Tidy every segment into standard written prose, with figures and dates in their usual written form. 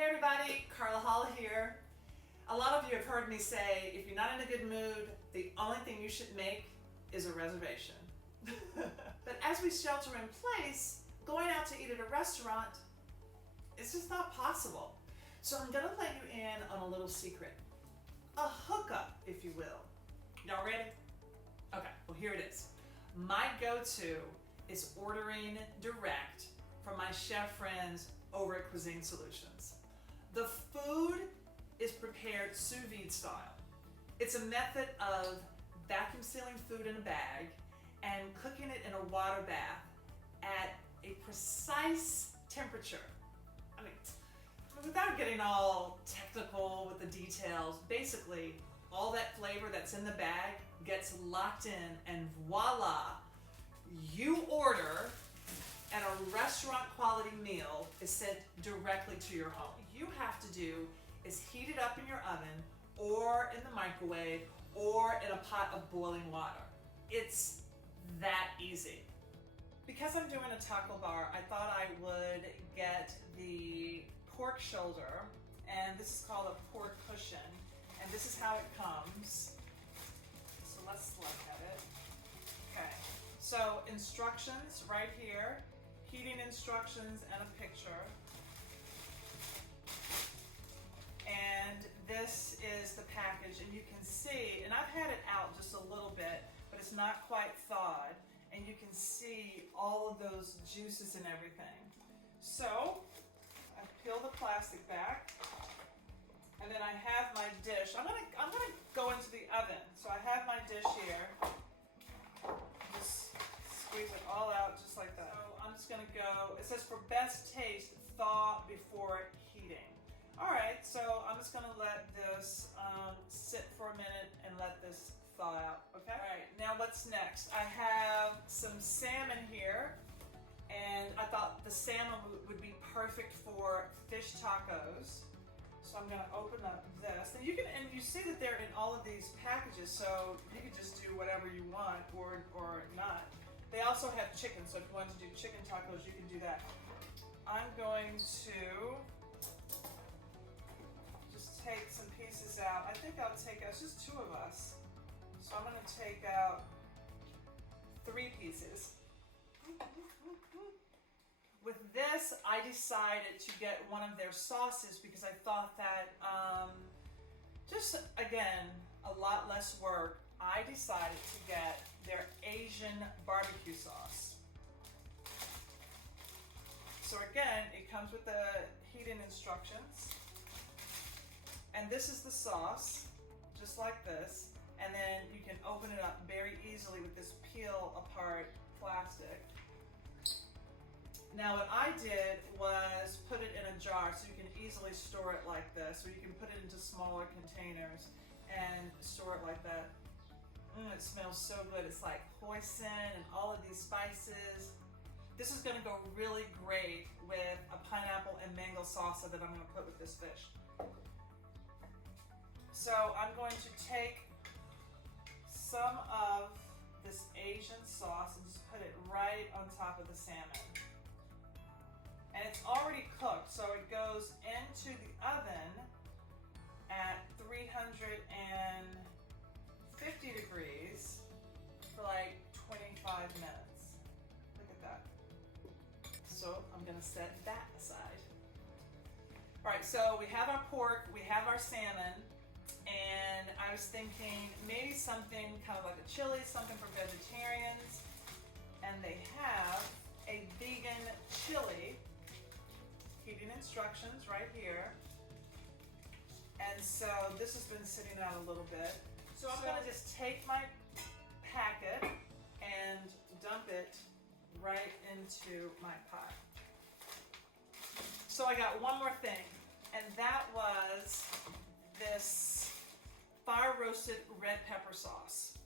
Hey everybody, Carla Hall here. A lot of you have heard me say, if you're not in a good mood, the only thing you should make is a reservation. But as we shelter in place, going out to eat at a restaurant, it's just not possible. So I'm gonna let you in on a little secret. A hookup, if you will. Y'all ready? Okay, well here it is. My go-to is ordering direct from my chef friends over at Cuisine Solutions. The food is prepared sous-vide style. It's a method of vacuum sealing food in a bag and cooking it in a water bath at a precise temperature. I mean, without getting all technical with the details, basically all that flavor that's in the bag gets locked in and voila, you order and a restaurant quality meal is sent directly to your home. All you have to do is heat it up in your oven or in the microwave or in a pot of boiling water. It's that easy. Because I'm doing a taco bar, I thought I would get the pork shoulder, and this is called a pork cushion, and this is how it comes. So let's look at it. Okay, so instructions right here. Heating instructions and a picture. And this is the package, and you can see, and I've had it out just a little bit, but it's not quite thawed, and you can see all of those juices and everything. So I peel the plastic back, and then I have my dish. I'm gonna go into the oven. So I have my dish here. Just squeeze it all out just like that. So I'm just gonna go, it says for best taste, thaw before heating. All right, so I'm just gonna let this sit for a minute and let this thaw out, okay? All right, now what's next? I have some salmon here, and I thought the salmon would be perfect for fish tacos. So I'm gonna open up this, and you see that they're in all of these packages, so you can just do whatever you want or not. They also have chicken, so if you want to do chicken tacos, you can do that. I'm going to just take some pieces out. I think I'll take out, it's just two of us. So I'm gonna take out 3 pieces. With this, I decided to get one of their sauces because I thought that, just again, a lot less work. I decided to get their Asian barbecue sauce. So again, it comes with the heating instructions. And this is the sauce, just like this. And then you can open it up very easily with this peel apart plastic. Now what I did was put it in a jar so you can easily store it like this, or you can put it into smaller containers and store it like that. It smells so good. It's like hoisin and all of these spices. This is gonna go really great with a pineapple and mango salsa that I'm gonna put with this fish. So I'm going to take some of this Asian sauce and just put it right on top of the salmon. And it's already cooked, so it goes into the oven at 350 degrees for like 25 minutes. Look at that. So I'm gonna set that aside. All right, so we have our pork, we have our salmon, and I was thinking maybe something kind of like a chili, something for vegetarians. And they have a vegan chili. Heating instructions right here. And so this has been sitting out a little bit. So I'm gonna just take my packet and dump it right into my pot. So I got one more thing, and that was this fire roasted red pepper sauce.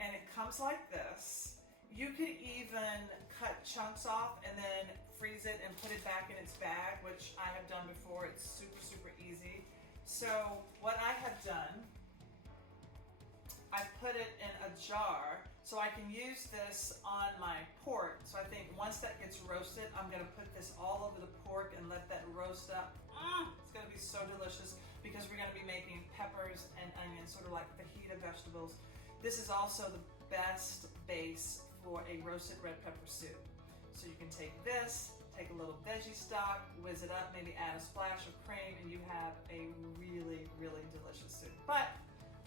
And it comes like this. You could even cut chunks off and then freeze it and put it back in its bag, which I have done before. It's super, super easy. So what I have done, I put it in a jar so I can use this on my pork. So I think once that gets roasted, I'm gonna put this all over the pork and let that roast up. It's gonna because we're going to be making peppers and onions, sort of like fajita vegetables. This is also the best base for a roasted red pepper soup. So you can take this, take a little veggie stock, whiz it up, maybe add a splash of cream, and you have a really, really delicious soup. But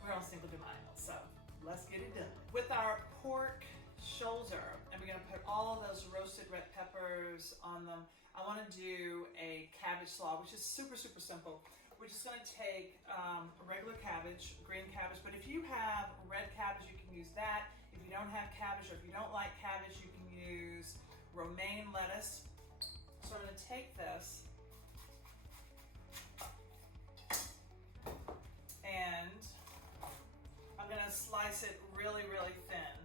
we're on Cinco de Mayo, so let's get it done. With our pork shoulder, and we're gonna put all of those roasted red peppers on them. I wanna do a cabbage slaw, which is super, super simple. We're just gonna take a regular cabbage, green cabbage, but if you have red cabbage, you can use that. If you don't have cabbage, or if you don't like cabbage, you can use romaine lettuce. So I'm gonna take this and I'm gonna slice it really, really thin.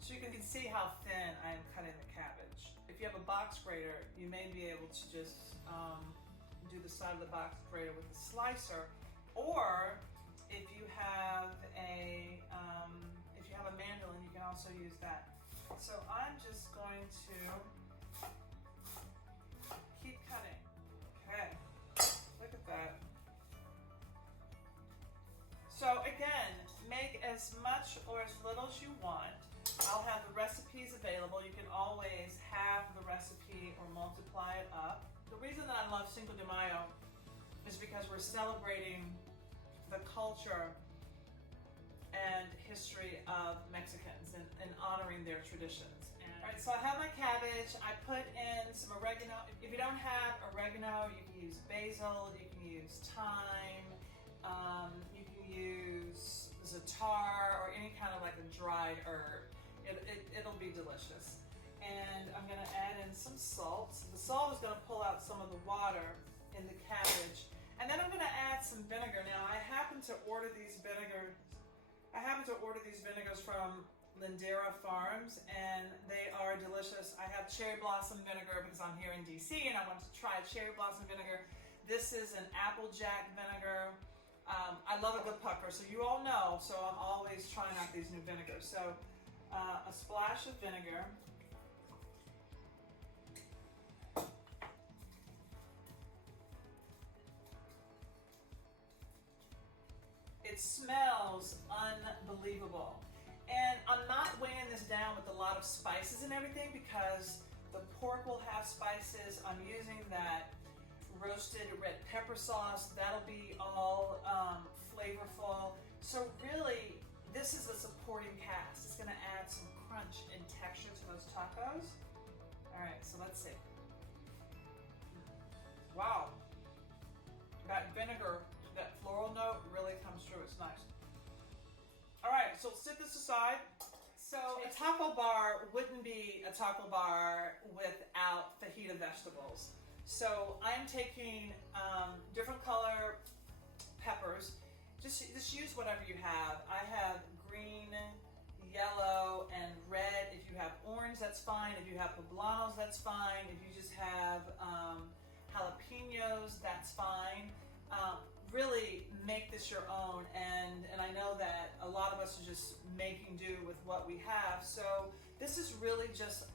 So you can see how thin I am cutting the cabbage. If you have a box grater, you may be able to just do the side of the box grater with the slicer, or if you have a mandolin, you can also use that. So I'm just going to keep cutting. Okay, look at that. So again, make as much or as little as you want. I'll have the recipes available. You can always have the recipe or multiply it up. The reason that I love Cinco de Mayo is because we're celebrating the culture and history of Mexicans and honoring their traditions. All right, so I have my cabbage. I put in some oregano. If you don't have oregano, you can use basil, you can use thyme, you can use za'atar or any kind of like a dried herb. It'll be delicious. And I'm gonna add in some salt. The salt is gonna pull out some of the water in the cabbage. And then I'm gonna add some vinegar. Now I happen to order these vinegars from Lindera Farms, and they are delicious. I have cherry blossom vinegar because I'm here in DC and I want to try cherry blossom vinegar. This is an applejack vinegar. I love a good pucker, so you all know, so I'm always trying out these new vinegars. So a splash of vinegar. It smells unbelievable. And I'm not weighing this down with a lot of spices and everything because the pork will have spices. I'm using that roasted red pepper sauce. That'll be all flavorful. So really, this is a supporting cast. It's gonna add some crunch and texture to those tacos. All right, so let's see. Wow, that vinegar, that floral note really comes through. It's nice. All right, so set this aside. So a taco bar wouldn't be a taco bar without fajita vegetables. So I'm taking different color peppers. Just use whatever you have. I have green, yellow, and red. If you have orange, that's fine. If you have poblanos, that's fine. If you just have jalapenos, that's fine. Really make this your own, and I know that a lot of us are just making do with what we have. So this is really just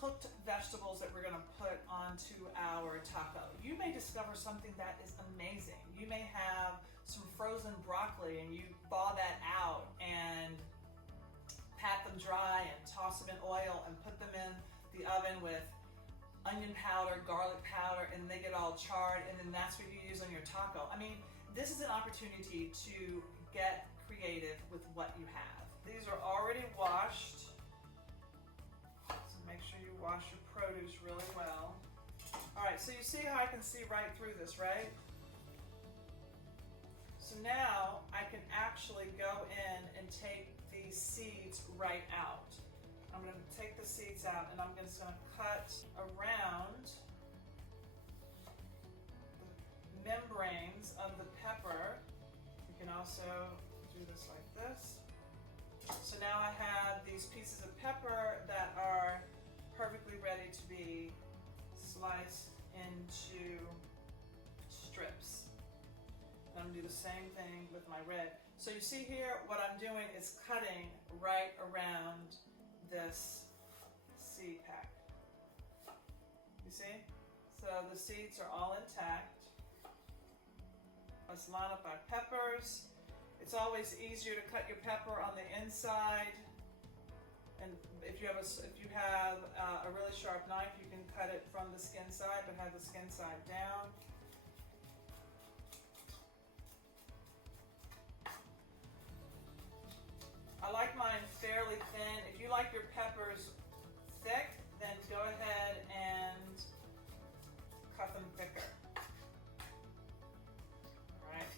cooked vegetables that we're gonna put onto our taco. You may discover something that is amazing. You may have some frozen broccoli and you thaw that out and pat them dry and toss them in oil and put them in the oven with onion powder, garlic powder, and they get all charred, and then that's what you use on your taco. I mean, this is an opportunity to get creative with what you have. These are already washed, so make sure you wash your produce really well. All right, so you see how I can see right through this, right? So now I can actually go in and take these seeds right out. I'm going to take the seeds out and I'm just going to cut around the membranes of the pepper. You can also do this like this. So now I have these pieces of pepper that are perfectly ready to be sliced into strips. And I'm going to do the same thing with my red. So you see here, what I'm doing is cutting right around this seed pack. You see? So the seeds are all intact. Let's line up our peppers. It's always easier to cut your pepper on the inside. And if you have a really sharp knife, you can cut it from the skin side, but have the skin side down. I like mine fairly thin. If you like your peppers thick, then go ahead and cut them thicker. All right.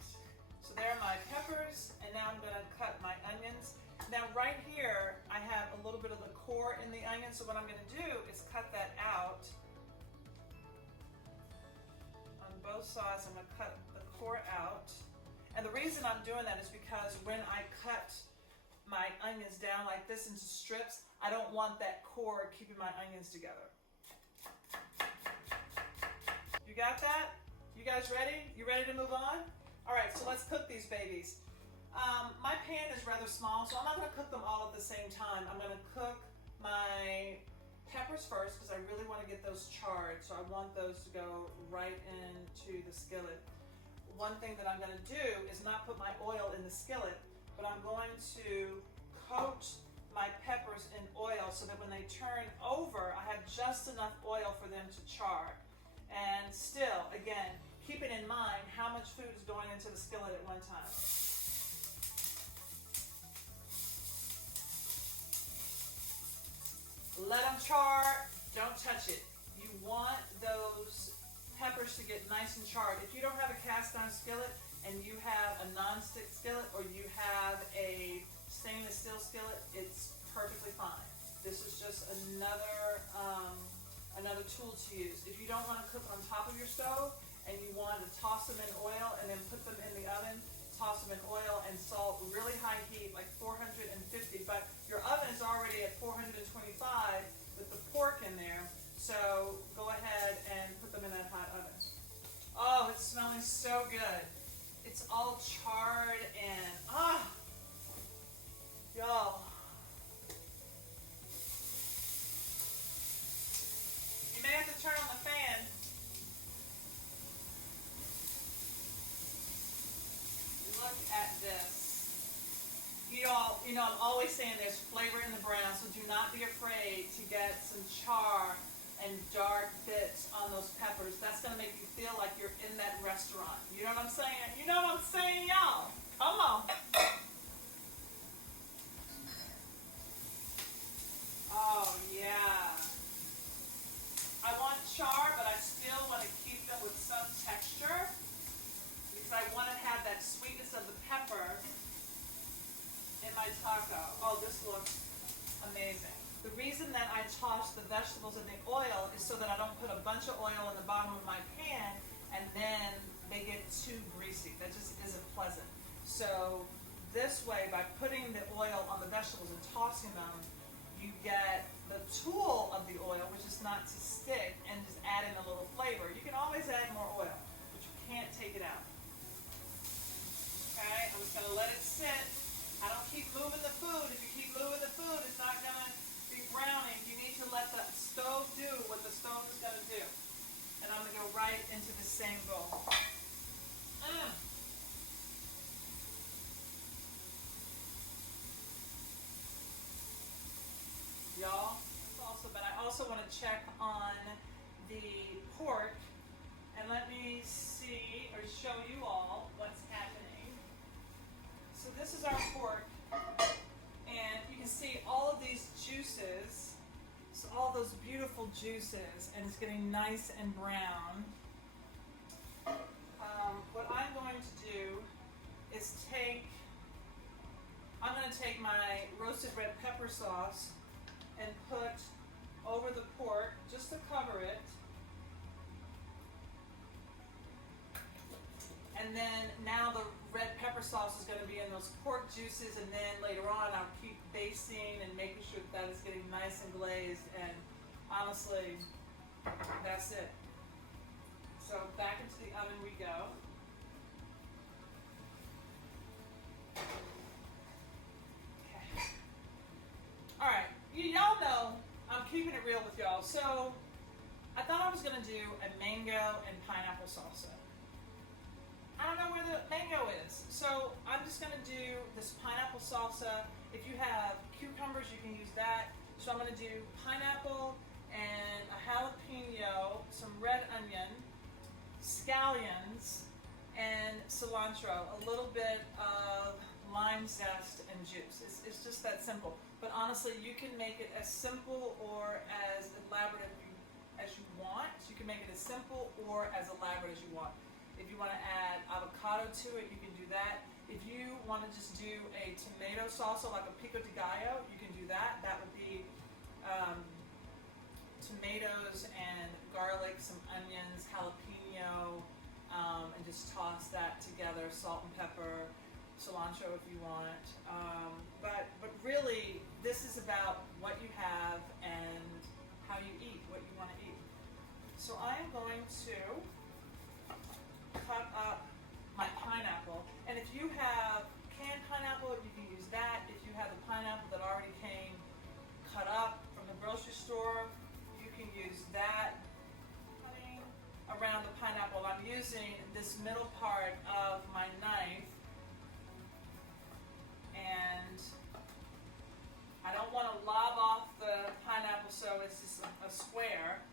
So there are my peppers, and now I'm going to cut my onions. Now right here, I have a little bit of the core in the onion, so what I'm going to do is cut that out. On both sides, I'm going to cut the core out. And the reason I'm doing that is because when I cut my onions down like this into strips, I don't want that core keeping my onions together. You got that? You guys ready? You ready to move on? All right, so let's cook these babies. My pan is rather small, so I'm not going to cook them all at the same time. I'm going to cook my peppers first because I really want to get those charred, so I want those to go right into the skillet. One thing that I'm going to do is not put my oil in the skillet, but I'm going to coat my peppers in oil so that when they turn over, I have just enough oil for them to char. And still, again, keeping in mind how much food is going into the skillet at one time. Let them char, don't touch it. You want those peppers to get nice and charred. If you don't have a cast iron skillet and you have a non-stick skillet or you have a stainless steel skillet, it's perfectly fine. This is just another tool to use. If you don't want to cook on top of your stove and you want to toss them in oil and then put them in the oven, toss them in oil and salt, really high heat, like 450, but your oven is already at 425 with the pork in there, so go ahead and put them in that hot oven. Oh, it's smelling so good. It's all charred and, y'all. You may have to turn on the fan. Look at this. You know, I'm always saying there's flavor in the brown, so do not be afraid to get some char and dark bits on those peppers. That's going to make you feel like you're in that restaurant. You know what I'm saying? You know what I'm saying, y'all? Come on. Oh, yeah. I want char, but I still want to keep them with some texture because I want to have that sweetness of the pepper in my taco. Oh, this looks amazing. The reason that I toss the vegetables in the oil is so that I don't put a bunch of oil in the bottom of my pan and then they get too greasy. That just isn't pleasant. So this way, by putting the oil on the vegetables and tossing them, you get the tool of the oil, which is not to stick, and just add in a little flavor. You can always add more oil, but you can't take it out. Okay, I'm just going to let it sit. I don't keep moving the food. If you keep moving the food, it's not going to be browning. You need to let the stove do what the stove is going to do. And I'm going to go right into the same bowl. Y'all, but I also want to check on the pork, and let me see or show you all what's happening. So this is our pork, and you can see all of these juices, so all those beautiful juices, and it's getting nice and brown. What I'm going to do is I'm going to take my roasted red pepper sauce and put over the pork just to cover it. And then now the red pepper sauce is going to be in those pork juices, and then later on I'll keep basting and making sure that it's getting nice and glazed, and honestly, that's it. So back into the oven we go. Okay. Alright, y'all know I'm keeping it real with y'all. So I thought I was going to do a mango and pineapple salsa. I don't know where the mango is, so I'm just going to do this pineapple salsa. If you have cucumbers, you can use that. So I'm going to do pineapple and a jalapeno, some red onion, scallions, and cilantro, a little bit of lime zest and juice. It's just that simple. But honestly, you can make it as simple or as elaborate as you want. You can make it as simple or as elaborate as you want. If you want to add avocado to it, you can do that. If you want to just do a tomato salsa, like a pico de gallo, you can do that. That would be tomatoes and garlic, some onions, jalapeno, and just toss that together, salt and pepper, cilantro if you want. But really, this is about what you have and how you eat, what you want to eat. So I am going to cut up my pineapple, and if you have canned pineapple, you can use that. If you have the pineapple that already came cut up from the grocery store, you can use that. Cutting around the pineapple, I'm using this middle part of my knife, and I don't want to lob off the pineapple, so it's just a square.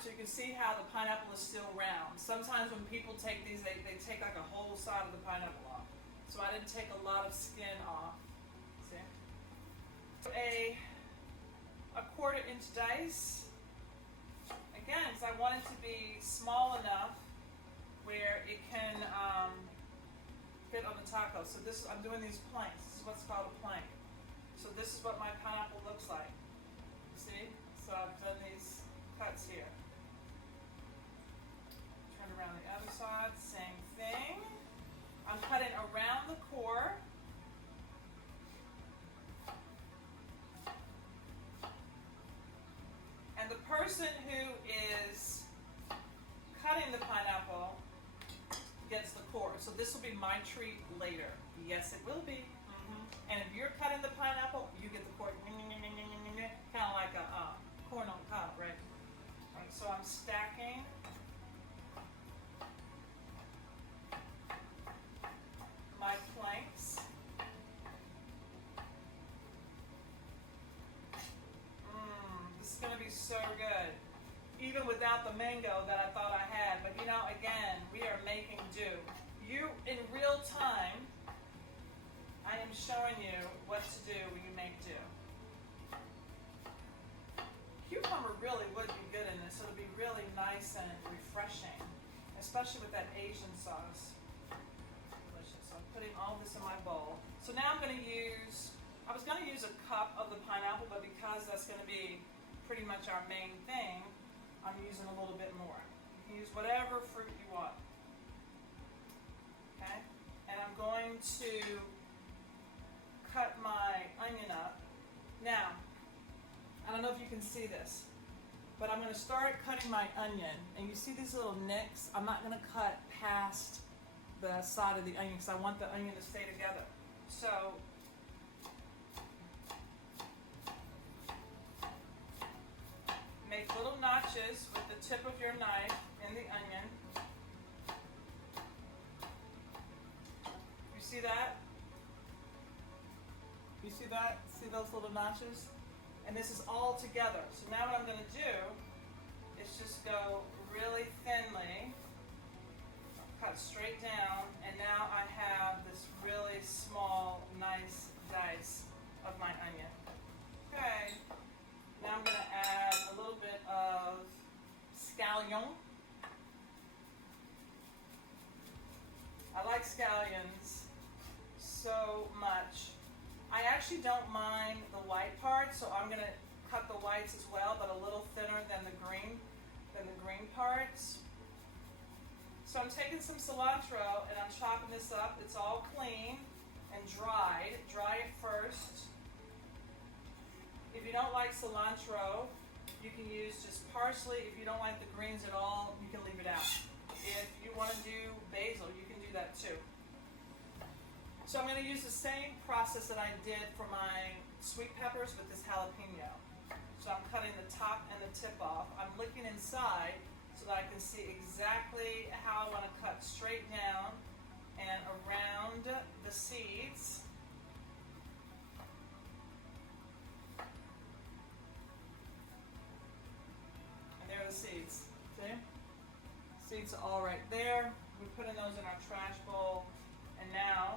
So you can see how the pineapple is still round. Sometimes when people take these, they take like a whole side of the pineapple off. So I didn't take a lot of skin off. See? A quarter-inch dice. Again, because I want it to be small enough where it can fit on the taco. So this, I'm doing these planks. This is what's called a plank. So this is what my pineapple looks like. See? So I've done these cuts here. Around the other side, same thing. I'm cutting around the core. And the person who is cutting the pineapple gets the core. So this will be my treat later. Yes, it will be. And if you're cutting the pineapple, you get the core. Kind of like a corn on the cob, right? All right, so I'm stacking my planks. This is going to be so good. Even without the mango that I thought I had. But you know, again, we are making do. You, in real time, I am showing you what to do when you make do. Cucumber really would be good in this. It'll be really nice and refreshing, especially with that Asian sauce. Putting all this in my bowl. So now I'm going to use, I was going to use a cup of the pineapple, but because that's going to be pretty much our main thing, I'm using a little bit more. You can use whatever fruit you want. Okay? And I'm going to cut my onion up. Now, I don't know if you can see this, but I'm going to start cutting my onion. And you see these little nicks? I'm not going to cut past the side of the onion because I want the onion to stay together. So make little notches with the tip of your knife in the onion. You see that? You see that? See those little notches? And this is all together. So now what I'm going to do is just go really thinly, cut straight down, and now I have this really small, nice dice of my onion. Okay, now I'm going to add a little bit of scallion. I like scallions so much. I actually don't mind the white part, so I'm going to cut the whites as well, but a little thinner than the green parts. So I'm taking some cilantro and I'm chopping this up. It's all clean and dried. Dry it first. If you don't like cilantro, you can use just parsley. If you don't like the greens at all, you can leave it out. If you want to do basil, you can do that too. So I'm going to use the same process that I did for my sweet peppers with this jalapeno. So I'm cutting the top and the tip off. I'm looking inside so that I can see exactly how I want to cut straight down and around the seeds. And there are the seeds. See? Seeds are all right there. We're putting those in our trash bowl. And now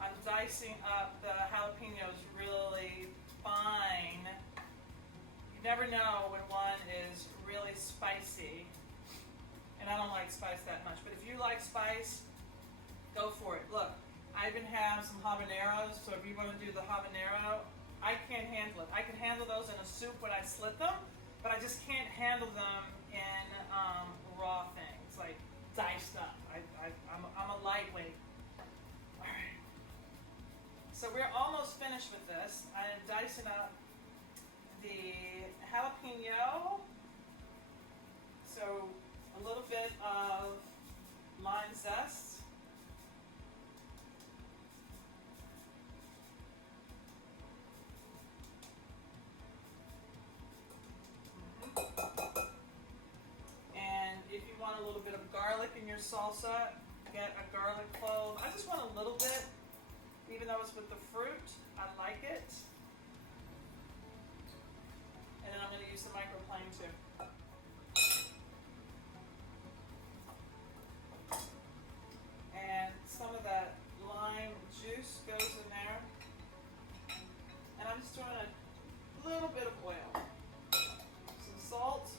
I'm dicing up the jalapenos really fine. You never know when one is really spicy. And I don't like spice that much. But if you like spice, go for it. Look, I even have some habaneros. So if you want to do the habanero, I can't handle it. I can handle those in a soup when I slit them. But I just can't handle them in raw things, like diced up. I'm a lightweight. All right. So we're almost finished with this. I am dicing up the jalapeno. So a little bit of lime zest. And if you want a little bit of garlic in your salsa, get a garlic clove. I just want a little bit, even though it's with the fruit. I like it. And then I'm going to use the microplane too. And some of that lime juice goes in there. And I'm just throwing a little bit of oil. Some salt.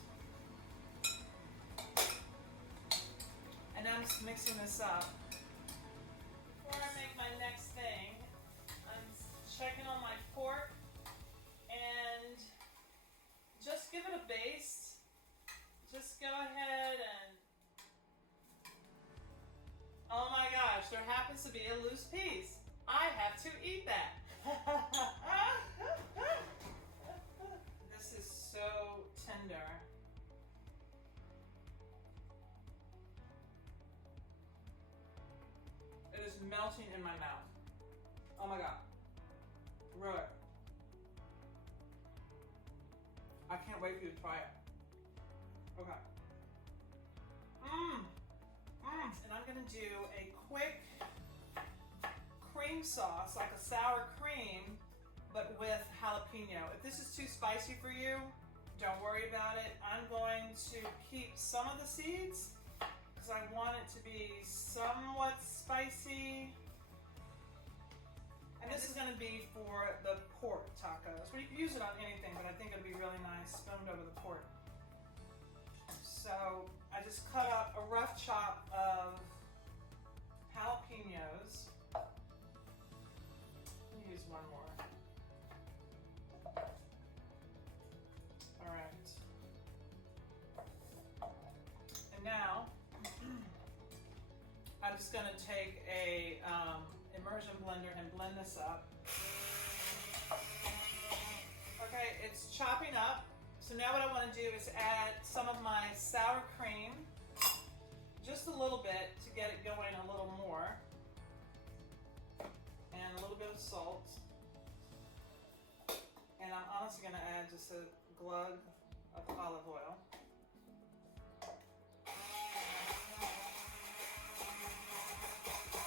And I'm just mixing this up. Before I make my next thing, I'm checking on my pork and just give it a baste. Just go ahead and, oh my gosh, there happens to be a loose piece. I have to eat that. This is so tender. It is melting in my mouth. Oh my God. Really. I can't wait for you to try it. Okay. And I'm gonna do a quick cream sauce, like a sour cream, but with jalapeno. If this is too spicy for you, don't worry about it. I'm going to keep some of the seeds because I want it to be somewhat spicy. And this is going to be for the pork tacos. Well, you can use it on anything, but I think it'll be really nice spooned over the pork. So I just cut up a rough chop of jalapenos. Let me use one more. All right. And now I'm just going to take a immersion blender and blend this up. Okay, it's chopping up. So now what I want to do is add some of my sour cream, just a little bit to get it going a little more, and a little bit of salt. And I'm honestly going to add just a glug of olive oil.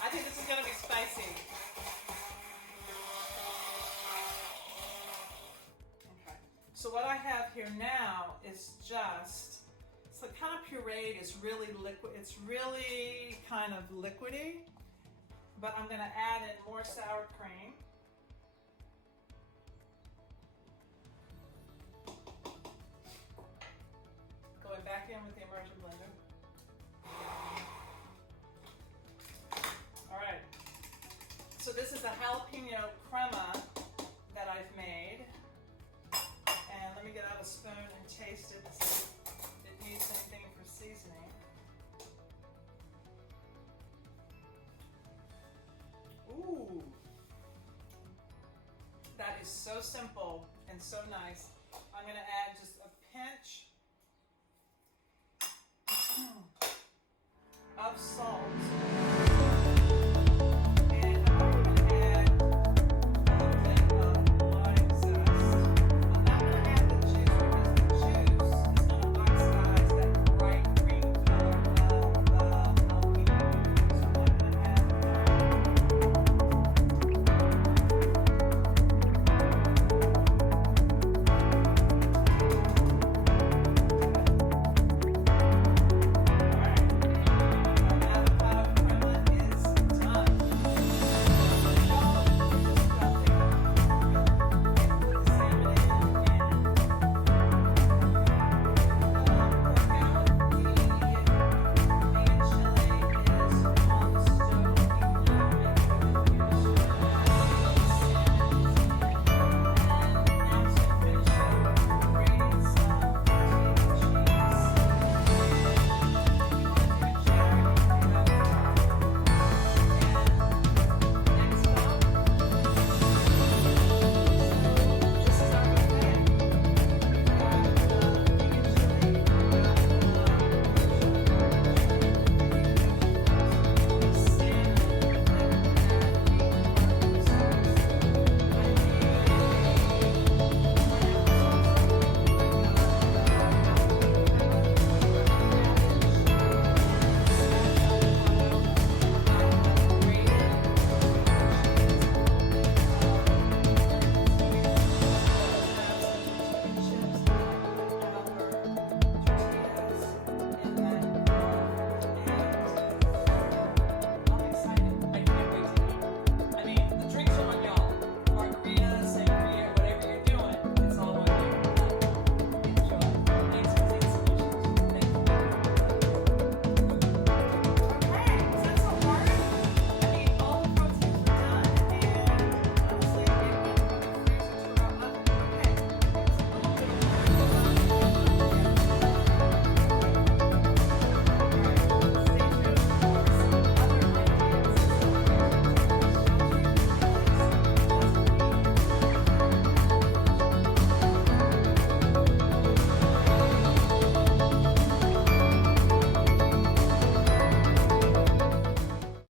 I think this is going to be spicy. Okay. So what I have here now is just, it's like kind of pureed. It's really liquid. It's really kind of liquidy. But I'm going to add in more sour cream. Going back in with the immersion blender. All right, so this is a jalapeno crema that I've made. And let me get out a spoon and taste it to see if it needs anything for seasoning. Ooh, that is so simple and so nice. I'm gonna add just a pinch of salt.